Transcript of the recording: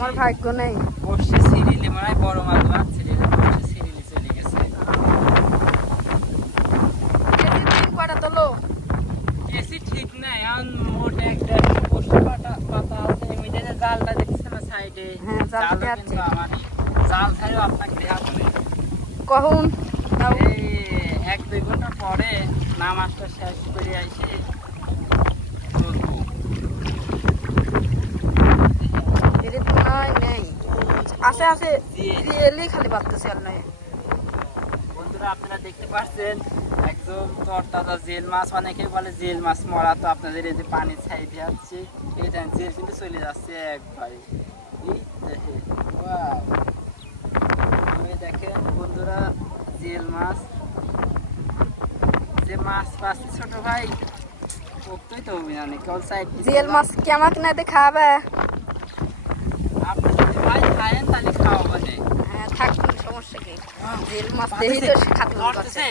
আমার ভাগ্য নেই। বসে সিরিলে মনে হয় বড় মাছ মারছিল, বসে সিরিলে চলে গেছে। কটা তোলো কেসি ঠিক নাই, এখন মোট একটা বসে পাতা আছে, এমনিতে যে জালটা দেখছে না সাইডে, হ্যাঁ, জাল জালও দেখাচ্ছে। কিন্তু আমারই। জাল ছাড়াও আপনাকে দেখাবো না। কখন তাও এই 1-2 ঘন্টা পরে নামাজটা শেষ করে এসে চলবো। এর তো নয় নেই, আছে আছে রিয়েলি খালি বাড়তেছে আর নয়। বন্ধুরা আপনারা দেখতে পাচ্ছেন একদম তরতাজা জেল মাছ, অনেকে বলে জেল মাছ মরা, তো আপনাদের এই যে পানি ছাই দিয়ে যাচ্ছে, এই দেখেন জেল কিন্তু চলে যাচ্ছে এক ভাই। এই দেখেন, ওয়াও, এই দেখেন বন্ধুরা জেল মাছ, যে মাছ পাচ্ছে ছোট ভাই করতেই তো হবে না, কেবল সাইড জিয়েল মাছ কেমন কিনাতে খাবে? আপনি যদি ভাই খায়েন তাহলে খাওয়া মানে হ্যাঁ থাক, সমস্যা কি, জিয়েল মাছ দেখি তো খাতে মন করছে।